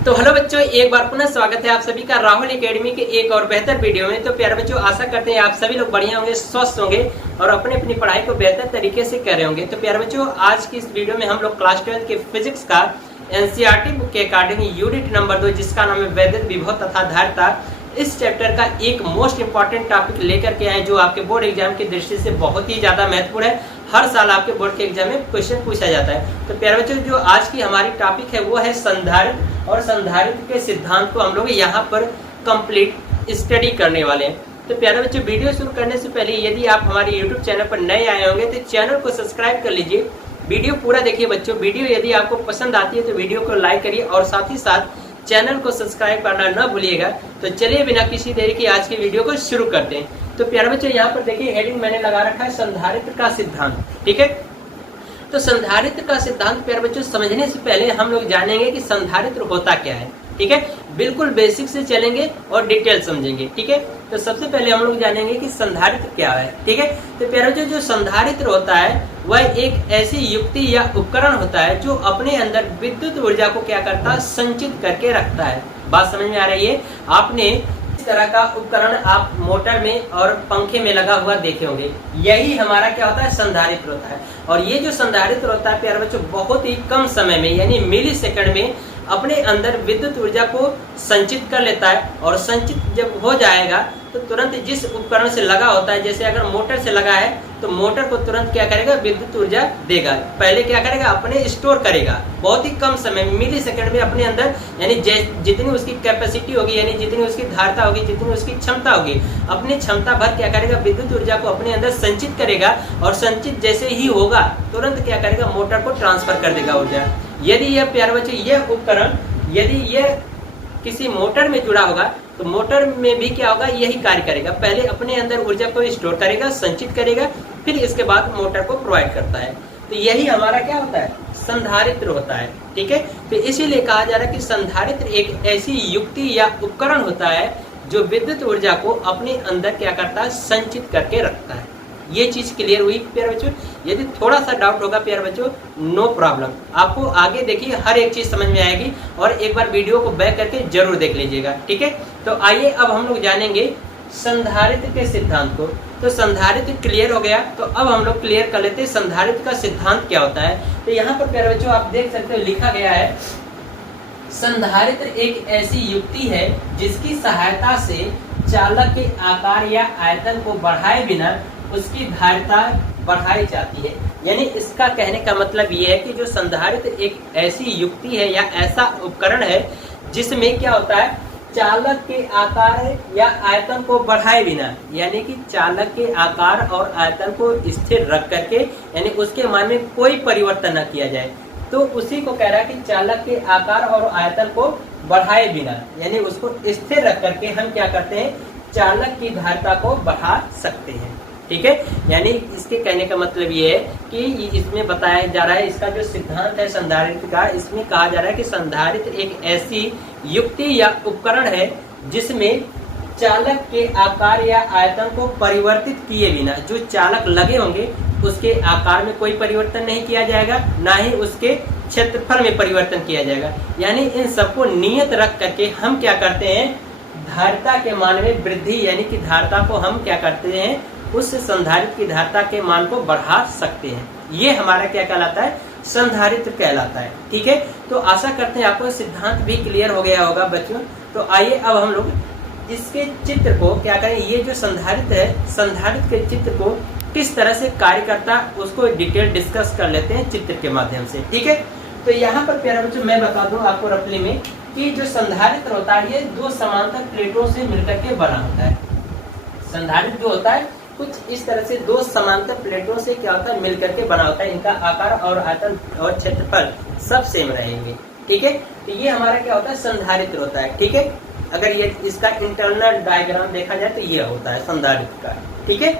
तो हेलो बच्चों, एक बार पुनः स्वागत है आप सभी का राहुल एकेडमी के एक और बेहतर वीडियो में। तो प्यारे बच्चों, आशा करते हैं आप सभी लोग बढ़िया होंगे, स्वस्थ होंगे और अपनी अपनी पढ़ाई को बेहतर तरीके से कर रहे होंगे। तो प्यारे बच्चों, आज की इस वीडियो में हम लोग क्लास 12 के फिजिक्स का एनसीईआरटी बुक के अकॉर्डिंग यूनिट नंबर 2 जिसका नाम है वैद्युत विभव तथा धारिता, इस चैप्टर का एक मोस्ट इंपॉर्टेंट टॉपिक लेकर के आए जो आपके बोर्ड एग्जाम की दृष्टि से बहुत ही ज्यादा महत्वपूर्ण है। हर साल आपके बोर्ड के एग्जाम में क्वेश्चन पूछा जाता है। तो प्यारे बच्चों, जो आज की हमारी टॉपिक है वो है संधारित्र, और संधारित्र के सिद्धांत को हम लोग यहाँ पर कंप्लीट स्टडी करने वाले हैं। तो प्यारे बच्चों, वीडियो शुरू करने से पहले यदि आप हमारे यूट्यूब चैनल पर नए आए होंगे तो चैनल को सब्सक्राइब कर लीजिए। वीडियो पूरा देखिए बच्चों। वीडियो यदि आपको पसंद आती है तो वीडियो को लाइक करिए और साथ ही साथ चैनल को सब्सक्राइब करना न भूलिएगा। तो चलिए बिना किसी देरी की आज की वीडियो को शुरू करते हैं। तो प्यारे बच्चों, यहाँ पर देखिए हेडिंग मैंने लगा रखा है संधारित्र का सिद्धांत। ठीक है, तो संधारित्र का सिद्धांत प्यारे बच्चों समझने से पहले हम लोग जानेंगे कि संधारित्र होता क्या है। ठीक है, बिल्कुल बेसिक से चलेंगे और डिटेल समझेंगे। ठीक है, तो सबसे पहले हम लोग जानेंगे कि संधारित्र क्या है। ठीक है, तो प्यारे बच्चों, जो संधारित्र होता है वह एक ऐसी युक्ति या उपकरण होता है जो अपने अंदर विद्युत ऊर्जा को क्या करता है, संचित करके रखता है। बात समझ में आ रही है? आपने इस तरह का उपकरण आप मोटर में और पंखे में लगा हुआ देखे होंगे। यही हमारा क्या होता है, संधारित्र होता है। और ये जो संधारित्र होता है प्यारे बच्चों बहुत ही कम समय में यानी मिली सेकंड में अपने अंदर विद्युत ऊर्जा को संचित कर लेता है। और संचित जब हो जाएगा तो तुरंत जिस उपकरण से लगा होता है, जैसे अगर मोटर से लगा है तो मोटर को तुरंत क्या करेगा, विद्युत ऊर्जा देगा। पहले क्या करेगा, अपने स्टोर करेगा बहुत ही कम समय में, मिली सेकंड में अपने अंदर, यानी जितनी उसकी कैपेसिटी होगी, यानी जितनी उसकी धारिता होगी, जितनी उसकी क्षमता होगी, अपनी क्षमता भर क्या करेगा, विद्युत ऊर्जा को अपने अंदर संचित करेगा। और संचित जैसे ही होगा तुरंत क्या करेगा, मोटर को ट्रांसफर कर देगा ऊर्जा। यदि यह प्यारे बच्चों यह उपकरण यदि यह किसी मोटर में जुड़ा होगा तो मोटर में भी क्या होगा, यही कार्य करेगा। पहले अपने अंदर ऊर्जा को स्टोर करेगा, संचित करेगा, फिर इसके बाद मोटर को प्रोवाइड करता है। तो यही हमारा क्या होता है, संधारित्र होता है। ठीक है, तो इसीलिए कहा जा रहा है कि संधारित्र एक ऐसी युक्ति या उपकरण होता है जो विद्युत ऊर्जा को अपने अंदर क्या करता है, संचित करके रखता है। ये चीज क्लियर हुई प्यारे बच्चों? यदि थोड़ा सा डाउट होगा प्यारे बच्चों, नो प्रॉब्लम, आपको आगे देखिए हर एक चीज समझ में आएगी। और एक बार वीडियो को बैक करके जरूर देख लीजिएगा। ठीक है, तो आइए अब हम लोग जानेंगे संधारित्र के सिद्धांत को। तो संधारित्र क्लियर हो गया, तो अब हम लोग क्लियर कर लेते हैं संधारित्र का सिद्धांत क्या होता है। तो यहाँ पर प्यारे बच्चों आप देख सकते हो लिखा गया है, संधारित्र एक ऐसी युक्ति है जिसकी सहायता से चालक के आकार या आयतन को बढ़ाए बिना उसकी धारिता बढ़ाई जाती है। यानी इसका कहने का मतलब ये है कि जो संधारित्र एक ऐसी युक्ति है या ऐसा उपकरण है जिसमें क्या होता है, चालक के आकार या आयतन को बढ़ाए बिना, यानी कि चालक के आकार और आयतन को स्थिर रख करके, यानी उसके मान में कोई परिवर्तन न किया जाए, तो उसी को कह रहा है कि चालक के आकार और आयतन को बढ़ाए बिना, यानी उसको स्थिर रख करके हम क्या करते हैं, चालक की धारिता को बढ़ा सकते हैं। ठीक है, यानी इसके कहने का मतलब ये है कि इसमें बताया जा रहा है, इसका जो सिद्धांत है संधारित्र का, इसमें कहा जा रहा है कि संधारित्र एक ऐसी युक्ति या उपकरण है जिसमें चालक के आकार या आयतन को परिवर्तित किए बिना, जो चालक लगे होंगे उसके आकार में कोई परिवर्तन नहीं किया जाएगा, ना ही उसके क्षेत्रफल में परिवर्तन किया जाएगा। यानी इन सबको नियत रख करके हम क्या करते हैं, धारिता के मान में वृद्धि, यानी कि धारिता को हम क्या करते हैं, उस संधारित्र की धारिता के मान को बढ़ा सकते हैं। ये हमारा क्या कहलाता है, संधारित्र कहलाता है। ठीक है, तो आशा करते हैं आपको सिद्धांत भी क्लियर हो गया होगा बच्चों। तो आइए अब हम लोग इसके चित्र को क्या करें, ये जो संधारित्र है, संधारित्र के चित्र को किस तरह से कार्य करता है उसको डिटेल डिस्कस कर लेते हैं चित्र के माध्यम से। ठीक है, तो यहाँ पर प्यारे बच्चों मैं बता दूं आपको रफली में कि जो संधारित्र होता है ये दो समांतर प्लेटों से मिलकर के बना होता है। संधारित्र जो होता है कुछ इस तरह से दो समांतर प्लेटों से क्या होता है, मिलकर के बना होता है। इनका आकार और आयतन और क्षेत्रफल सब सेम रहेंगे। ठीक है, तो ये हमारा क्या होता है, संधारित्र होता है। ठीक है, अगर ये इसका इंटरनल डायग्राम देखा जाए तो ये होता है संधारित्र का। ठीक है,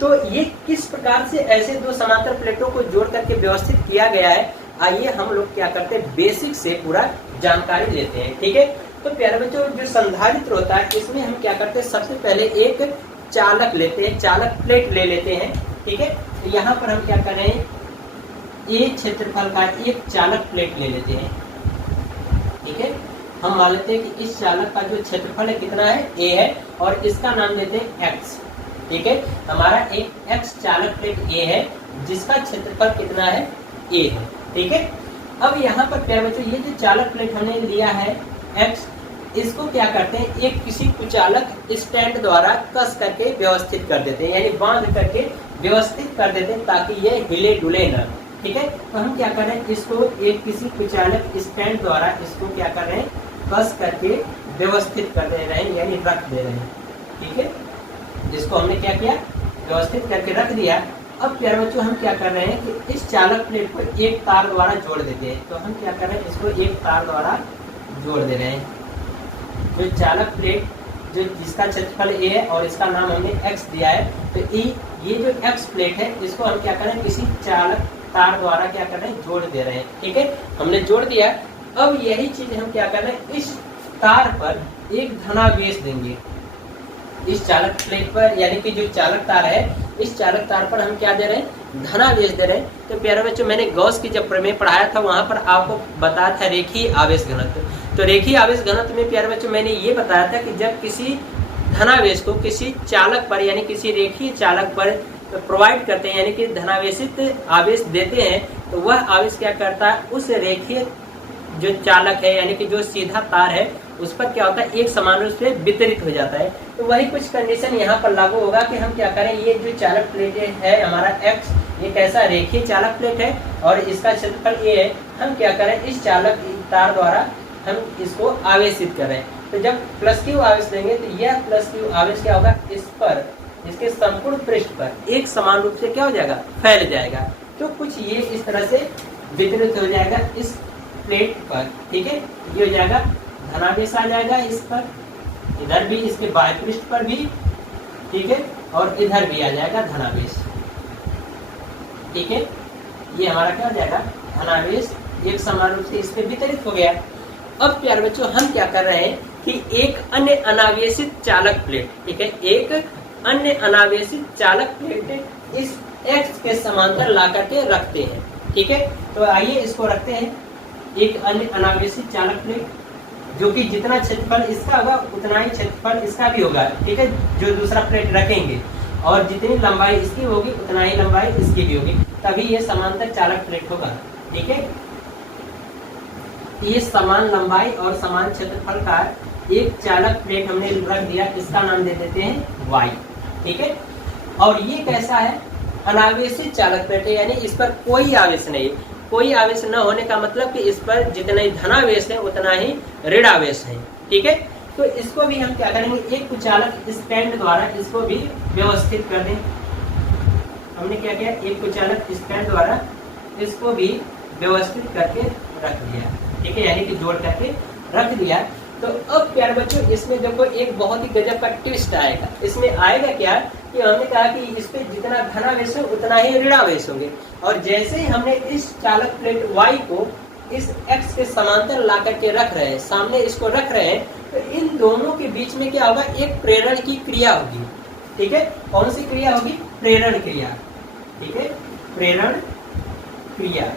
तो ये किस प्रकार से ऐसे दो समांतर प्लेटों को जोड़ करके व्यवस्थित किया गया है, आइए हम लोग क्या करते हैं, बेसिक से पूरा जानकारी लेते हैं। ठीक है, तो प्यारे बच्चों जो संधारित्र होता है इसमें हम क्या करते हैं, सबसे पहले एक चालक लेते हैं, चालक प्लेट ले लेते हैं। ठीक है, तो यहाँ पर हम क्या कर रहे हैं, एक क्षेत्रफल का एक चालक प्लेट ले लेते हैं। ठीक है, हम मान लेते हैं कि इस चालक का जो क्षेत्रफल है कितना है, a है, और इसका नाम देते हैं x। ठीक है, हमारा एक x चालक प्लेट a है जिसका क्षेत्रफल कितना है, a है। ठीक है, अब यहाँ पर प्यारे बच्चों ये जो चालक प्लेट हमने लिया है x, इसको क्या करते हैं, एक किसी कुचालक स्टैंड द्वारा कस करके व्यवस्थित कर देते हैं, यानी बांध करके व्यवस्थित कर देते हैं ताकि ये हिले डुले न। ठीक है, तो हम क्या कर रहे हैं, इसको एक किसी कुचालक स्टैंड द्वारा इसको क्या कर रहे हैं, कस करके व्यवस्थित कर दे रहे हैं, यानी रख दे रहे हैं। ठीक है, इसको हमने क्या किया, व्यवस्थित करके रख दिया। अब प्यारे बच्चों हम क्या कर रहे हैं कि इस चालक प्लेट को एक तार द्वारा जोड़ देते हैं। तो हम क्या कर रहे हैं, इसको एक तार द्वारा जोड़ दे रहे हैं। जो चालक प्लेट जो जिसका क्षेत्रफल a है और इसका नाम हमने x दिया है, तो ये जो x प्लेट है इसको हम क्या कर रहे हैं, किसी चालक तार द्वारा क्या कर रहे हैं, जोड़ दे रहे हैं। ठीक है, हमने जोड़ दिया। अब यही चीज हम क्या कर रहे हैं, इस तार पर एक धनावेश देंगे, इस चालक प्लेट पर, यानी कि जो चालक तार है इस चालक तार पर हम क्या दे रहे हैं, धनावेश दे रहे हैं। तो प्यारे बच्चों मैंने गॉस की जब प्रमेय पढ़ाया था वहां पर आपको बताया था रेखीय आवेश घनत्व। तो रेखीय आवेश घनत्व में प्यारे बच्चों मैंने ये बताया था कि जब किसी धनावेश को किसी चालक पर यानी किसी रेखीय चालक पर प्रोवाइड करते हैं, यानी कि धनावेशित आवेश देते हैं, तो वह आवेश क्या करता है, उस रेखीय जो चालक है यानी कि जो सीधा तार है उस पर क्या होता है, एक समान रूप से वितरित हो जाता है। तो वही कुछ कंडीशन यहाँ पर लागू होगा कि हम क्या करें, ये जो चालक प्लेट है हमारा x, ये कैसा रेखीय चालक प्लेट है और इसका क्षेत्रफल a है। हम क्या करें, इस चालक तार द्वारा हम इसको आवेशित करें। तो जब प्लस क्यू आवेश देंगे तो यह प्लस क्यू आवेश क्या होगा, इस पर, इसके संपूर्ण पृष्ठ पर एक समान रूप से क्या हो जाएगा, फैल जाएगा। तो कुछ ये इस तरह से वितरित हो जाएगा इस प्लेट पर। ठीक है, ये हो जाएगा धनावेश आ जाएगा इस पर, इधर भी इसके बाह्य पृष्ठ पर भी। ठीक है, और इधर भी आ जाएगा धनावेश। ठीक है, ये हमारा क्या हो जाएगा, धनावेश एक समान रूप से इस पे वितरित हो गया। अब प्यारे बच्चों हम क्या कर रहे हैं कि एक अन्य अनावेशित चालक प्लेट, ठीक है, एक अन्य अनावेशित चालक प्लेट इस x के समांतर ला करके रखते हैं। ठीक है, तो आइए इसको रखते हैं, एक अन्य अनावेशित चालक प्लेट जो कि जितना क्षेत्रफल इसका होगा उतना ही क्षेत्रफल इसका भी होगा। ठीक है, जो दूसरा प्लेट रखेंगे, और जितनी लंबाई इसकी होगी उतना ही लंबाई इसकी भी होगी, तभी ये समांतर चालक प्लेट होगा। ठीक है, ये समान लंबाई और समान क्षेत्रफल का एक चालक प्लेट हमने रख दिया, इसका नाम दे देते हैं y। ठीक है, और ये कैसा है, अनावेशित चालक प्लेट है, यानी इस पर कोई आवेश नहीं। कोई आवेश न होने का मतलब कि इस पर जितना ही धनावेश है उतना ही ऋणावेश है। ठीक है, तो इसको भी हम क्या करेंगे, एक कुचालक स्टैंड द्वारा इसको भी व्यवस्थित कर दें। हमने क्या किया, एक कुचालक स्टैंड द्वारा इसको भी व्यवस्थित करके रख दिया। ठीक है, यानी कि जोड़ करके रख दिया। तो अब प्यारे बच्चों इसमें देखो एक बहुत ही गजब का ट्विस्ट आएगा। इसमें आएगा क्या कि हमने कहा कि इस पे जितना धनावेश है उतना ही ऋणावेश होंगे, और जैसे ही हमने इस चालक प्लेट y को इस x के समांतर ला करके रख रहे हैं, सामने इसको रख रहे हैं, तो इन दोनों के बीच में क्या होगा, एक प्रेरण की क्रिया होगी। ठीक है, कौन सी क्रिया होगी, प्रेरण क्रिया। ठीक है, प्रेरण क्रिया,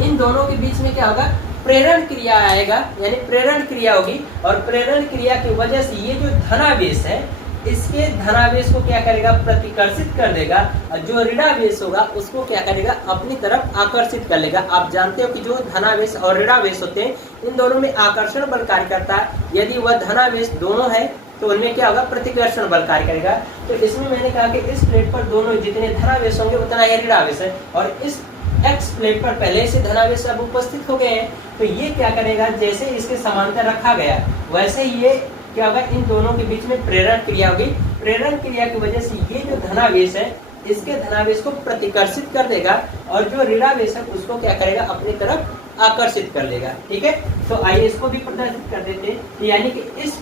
इन दोनों के बीच में क्या होगा, प्रेरण क्रिया आएगा, यानी प्रेरण क्रिया होगी। और प्रेरण क्रिया की वजह से ये जो धनावेश है इसके धनावेश को क्या करेगा, प्रतिकर्षित कर देगा, और जो ऋणावेश होगा उसको क्या करेगा, अपनी तरफ आकर्षित कर लेगा। आप जानते हो कि जो धनावेश और ऋणावेश होते हैं इन दोनों में आकर्षण बल कार्य करता है। यदि वह धनावेश दोनों है तो उनमें क्या होगा, प्रतिकर्षण बल कार्य करेगा। तो इसमें मैंने कहा कि इस प्लेट पर दोनों जितने धनावेश होंगे उतना ही ऋणावेश है, और इस x प्लेट पर पहले से धनावेश अब उपस्थित हो गए हैं। तो ये क्या करेगा, जैसे इसके समांतर रखा गया वैसे ये क्या होगा, इन दोनों के बीच में प्रेरण क्रिया होगी। प्रेरण क्रिया की वजह से ये जो धनावेश है इसके धनावेश को प्रतिकर्षित कर देगा, और जो ऋणावेश है उसको क्या करेगा, अपनी तरफ आकर्षित कर लेगा। ठीक है, तो आइए इसको भी प्रदर्शित कर देते हैं। यानी कि इस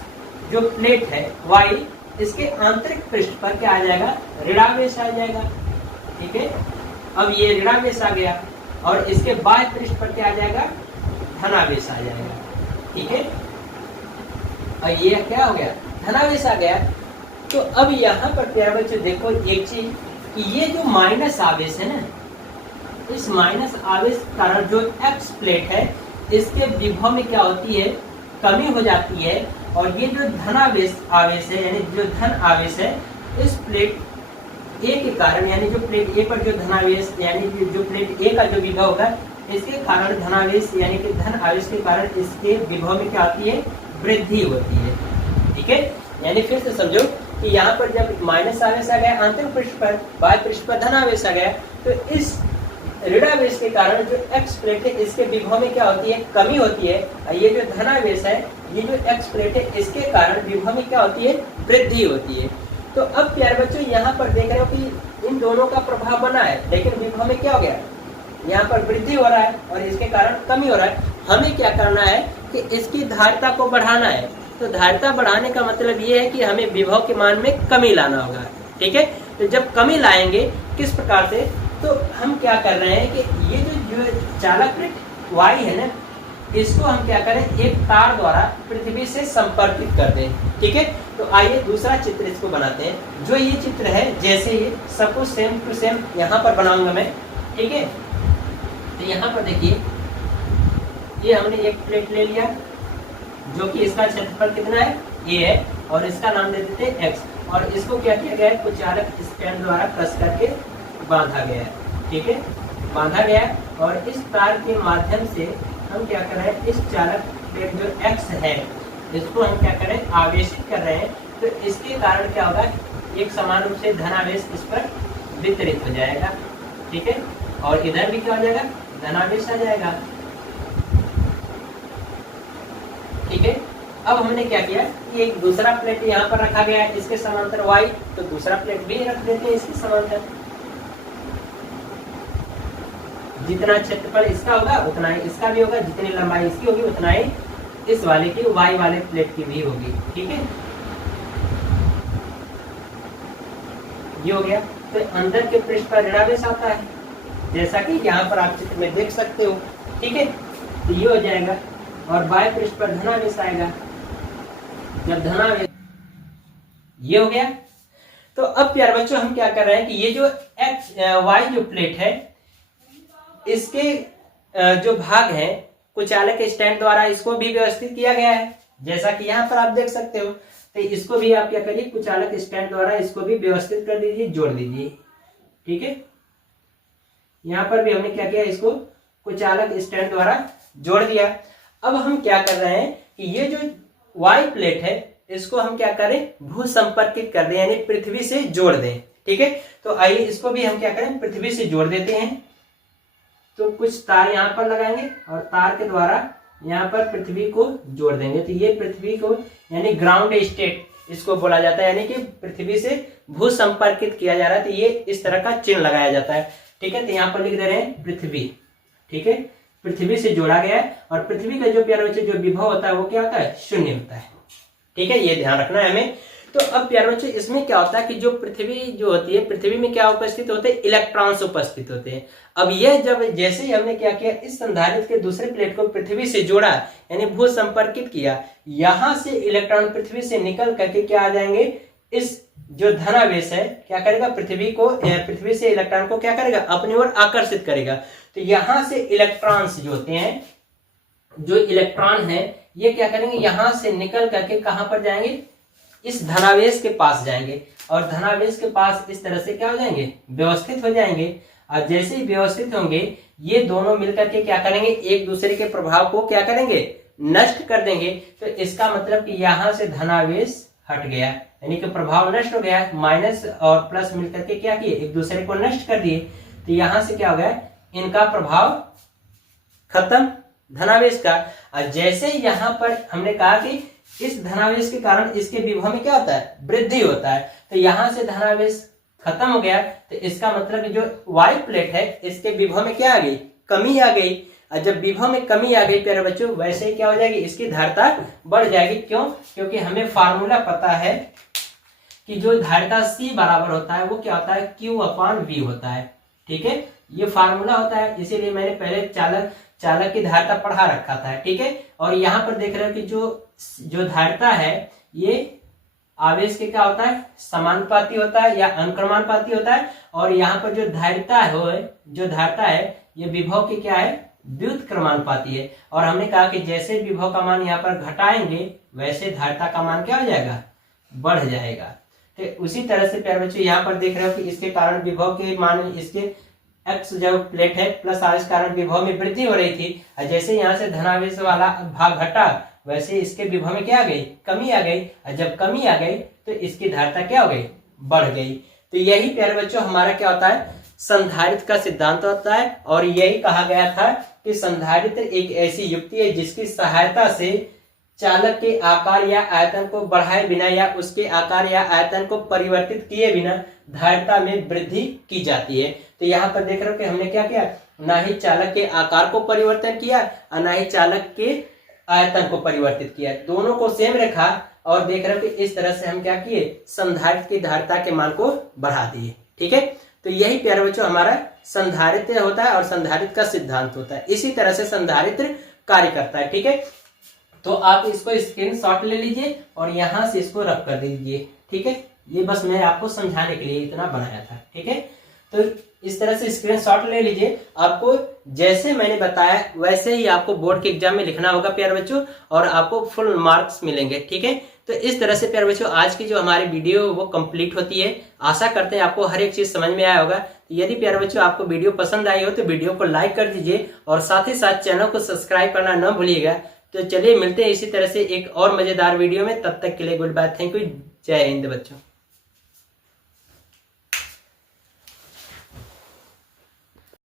जो प्लेट है y, इसके आंतरिक पृष्ठ पर क्या आ जाएगा, ऋणावेश आ जाएगा। ठीक है, अब ये ऋणावेश आ गया, और इसके बाह्य पृष्ठ पर क्या आ जाएगा, धनावेश आ जाएगा। ठीक है, और ये क्या हो गया, धनावेश आ गया। तो अब यहाँ पर प्यारे बच्चों देखो एक चीज कि ये जो माइनस आवेश है ना, इस माइनस आवेश कारण जो x प्लेट है इसके विभव में क्या होती है, कमी हो जाती है। और ये जो धनावेश आवेश है, यानी जो धन आवेश है, इस प्लेट ए के कारण, यानी जो प्लेट ए पर जो धनावेश, यानी जो प्लेट ए का जो विभव होगा, इसके कारण धनावेश यानी कि धन आवेश के कारण इसके विभव में क्या होती है, वृद्धि होती है। ठीक है, यानी फिर से समझो कि यहाँ पर जब माइनस आवेश आ गया आंतरिक पृष्ठ पर, बाह्य पृष्ठ पर धन आवेश आ गया, तो इस ऋणावेश के कारण जो एक्स प्लेट है इसके विभव में क्या होती है, कमी होती है। और ये जो धनावेश है, ये जो एक्स प्लेट है, इसके कारण विभव में क्या होती है, वृद्धि होती है। तो अब प्यारे बच्चों यहाँ पर देख रहे हो कि इन दोनों का प्रभाव बना है, लेकिन विभव में क्या हो गया, यहाँ पर वृद्धि हो रहा है और इसके कारण कमी हो रहा है। हमें क्या करना है कि इसकी धारिता को बढ़ाना है। तो धारिता बढ़ाने का मतलब ये है कि हमें विभव के मान में कमी लाना होगा। ठीक है, तो जब कमी लाएंगे किस प्रकार से, तो हम क्या कर रहे हैं कि ये जो चालक प्लेट Y है ना, इसको हम क्या करें, एक तार द्वारा पृथ्वी से संपर्कित कर दें। ठीक है, तो आइए दूसरा चित्र इसको बनाते हैं। जो ये चित्र है, जैसे ये सब कुछ सेम टू सेम यहाँ पर बनाऊंगा मैं। ठीक है, तो यहाँ पर देखिए, ये हमने एक प्लेट ले लिया जो कि इसका क्षेत्रफल कितना है, ए है, और इसका नाम दे देते हैं एक्स। और इसको क्या किया गया है, कुछ चालक स्पैन द्वारा कस करके बांधा गया है। ठीक है, बांधा गया है, और इस तार के माध्यम से हम क्या कर रहे हैं, इस चालक प्लेट जो एक्स है, इसको हम क्या करें, आवेशित कर रहे हैं। तो इसके कारण क्या होगा, एक समान रूप से धनावेश इस पर वितरित हो जाएगा। ठीक है, और इधर भी क्या हो जाएगा, धनावेश आ जाएगा। ठीक है, अब हमने क्या किया कि एक दूसरा प्लेट यहाँ पर रखा गया है इसके समांतर Y, तो दूसरा प्लेट भी रख देते हैं इसके समांतर। जितना क्षेत्रफल इसका होगा उतना ही इसका भी होगा, जितनी लंबाई इसकी होगी उतना ही इस वाले की, Y वाले प्लेट की भी होगी। ठीक है, ये हो गया। तो अंदर के पृष्ठ पर ऋणावेश आता है, जैसा कि यहाँ पर आप चित्र में देख सकते हो। ठीक है, तो ये हो जाएगा, और बाह्य पृष्ठ पर धनावेश आएगा। जब धनावेश, ये हो गया। तो अब प्यारे बच्चों हम क्या कर रहे हैं कि ये जो Y जो प्लेट है, इसके जो भाग हैं, कुचालक स्टैंड द्वारा इसको भी व्यवस्थित किया गया है, जैसा कि यहाँ पर आप देख सकते हो। तो इसको भी आप क्या करिए, कुचालक स्टैंड द्वारा इसको भी व्यवस्थित कर दीजिए, जोड़ दीजिए। ठीक है, यहाँ पर भी हमने क्या किया, इसको कुचालक स्टैंड द्वारा जोड़ दिया। अब हम क्या कर रहे हैं कि ये जो Y प्लेट है, इसको हम क्या करें, भू संपर्कित कर दें, यानी पृथ्वी से जोड़ दें। ठीक है, तो आइए इसको भी हम क्या करें, पृथ्वी से जोड़ देते हैं। तो कुछ तार यहाँ पर लगाएंगे और तार के द्वारा यहाँ पर पृथ्वी को जोड़ देंगे। तो ये पृथ्वी को, यानी ग्राउंड स्टेट इसको बोला जाता है, यानी कि पृथ्वी से भू संपर्कित किया जा रहा है। तो ये इस तरह का चिन्ह लगाया जाता है। ठीक है, तो यहाँ पर लिख दे रहे हैं पृथ्वी। ठीक है, पृथ्वी से जोड़ा गया है, और पृथ्वी का जो प्यारे बच्चे जो विभव होता है वो क्या होता है, शून्य होता है। ठीक है, ये ध्यान रखना है हमें। तो अब प्यारे बच्चे इसमें क्या होता है कि जो पृथ्वी जो होती है, पृथ्वी में क्या उपस्थित होते हैं, इलेक्ट्रॉन्स उपस्थित होते हैं। अब यह जब जैसे ही हमने क्या किया, इस संधारित्र के दूसरे प्लेट को पृथ्वी से जोड़ा, यानी भू संपर्कित किया, यहाँ से इलेक्ट्रॉन पृथ्वी से निकल करके क्या आ जाएंगे, इस जो धनावेश है क्या करेगा, पृथ्वी से इलेक्ट्रॉन को क्या करेगा, अपनी ओर आकर्षित करेगा। तो यहाँ से इलेक्ट्रॉन्स जो होते हैं, जो इलेक्ट्रॉन है, ये क्या करेंगे, यहाँ से निकल करके कहां पर जाएंगे, इस धनावेश के पास जाएंगे, और धनावेश के पास इस तरह से क्या हो जाएंगे, व्यवस्थित हो जाएंगे। और जैसे ही व्यवस्थित होंगे, ये दोनों मिलकर के क्या करेंगे, एक दूसरे के प्रभाव को क्या करेंगे, नष्ट कर देंगे। तो इसका मतलब कि यहाँ से धनावेश हट गया, यानी कि प्रभाव नष्ट हो गया। माइनस और प्लस मिलकर के क्या किए, एक दूसरे को नष्ट कर दिए। तो यहाँ से क्या हो गया, इनका प्रभाव खत्म, धनावेश का। और जैसे यहाँ पर हमने कहा कि इस धनावेश के कारण इसके विभव में क्या होता है, वृद्धि होता है। तो यहाँ से धनावेश खत्म हो गया, तो इसका मतलब जो Y प्लेट है, इसके विभव में क्या आ गई, कमी आ गई। और जब विभव में कमी आ गई प्यारे बच्चों, वैसे ही क्या हो जाएगी, इसकी धारिता बढ़ जाएगी। क्यों, क्योंकि हमें फार्मूला पता है कि जो धारिता C बराबर होता है वो क्या होता है, Q/V होता है। ठीक है, ये फार्मूला होता है, इसीलिए मैंने पहले चालक की धारिता पढ़ा रखा था। ठीक है, और यहाँ पर देख रहे हो कि जो धारिता है, ये आवेश के क्या होता है, समानुपाती होता है या अनुक्रमानुपाती होता है। और यहाँ पर जो धारिता है, ये विभव की क्या है, व्युत्क्रमानुपाती है। और हमने कहा कि जैसे विभव का मान यहाँ पर घटाएंगे वैसे धारिता का मान क्या हो जाएगा, बढ़ जाएगा। तो उसी तरह से प्यारे बच्चों यहाँ पर देख रहे हो कि इसके कारण विभव के मान में इसके एक्स जो प्लेट है प्लस आर, इस कारण विभव में वृद्धि हो रही थी। और जैसे यहाँ से धनावेश वाला भाग घटा वैसे इसके विभव में क्या आ गई, कमी आ गई। और जब कमी आ गई तो इसकी धारिता क्या हो गई, बढ़ गई। तो यही प्यारे बच्चों हमारा क्या होता है, संधारित्र का सिद्धांत होता है। और यही कहा गया था कि संधारित्र एक ऐसी युक्ति है जिसकी सहायता से चालक के आकार या आयतन को बढ़ाए बिना या उसके आकार या आयतन को परिवर्तित किए बिना धारिता में वृद्धि की जाती है। तो यहाँ पर देख रहे हो कि हमने क्या किया, ना ही चालक के आकार को परिवर्तन किया और ना ही चालक के आयतन को परिवर्तित किया, दोनों को सेम रखा। और देख रहे हो कि इस तरह से हम क्या किए, संधारित्र की धारिता के मान को बढ़ा दिए। ठीक है, तो यही प्यारे बच्चों हमारा संधारित्र होता है और संधारित्र का सिद्धांत होता है। इसी तरह से संधारित्र कार्य करता है। ठीक है, तो आप इसको स्क्रीनशॉट ले लीजिए और यहां से इसको रख कर दीजिए। ठीक है, ये बस मैं आपको समझाने के लिए इतना बनाया था। ठीक है, तो इस तरह से स्क्रीनशॉट ले लीजिए। आपको जैसे मैंने बताया वैसे ही आपको बोर्ड के एग्जाम में लिखना होगा प्यारे बच्चों, और आपको फुल मार्क्स मिलेंगे। ठीक है, तो इस तरह से प्यारे बच्चों आज की जो हमारी वीडियो वो कंप्लीट होती है। आशा करते हैं आपको हर एक चीज समझ में आया होगा। यदि प्यारे बच्चों आपको वीडियो पसंद आई हो तो वीडियो को लाइक कर दीजिए और साथ ही साथ चैनल को सब्सक्राइब करना न भूलिएगा। तो चलिए मिलते हैं इसी तरह से एक और मजेदार वीडियो में, तब तक के लिए गुड बाय, थैंक यू, जय हिंद बच्चों।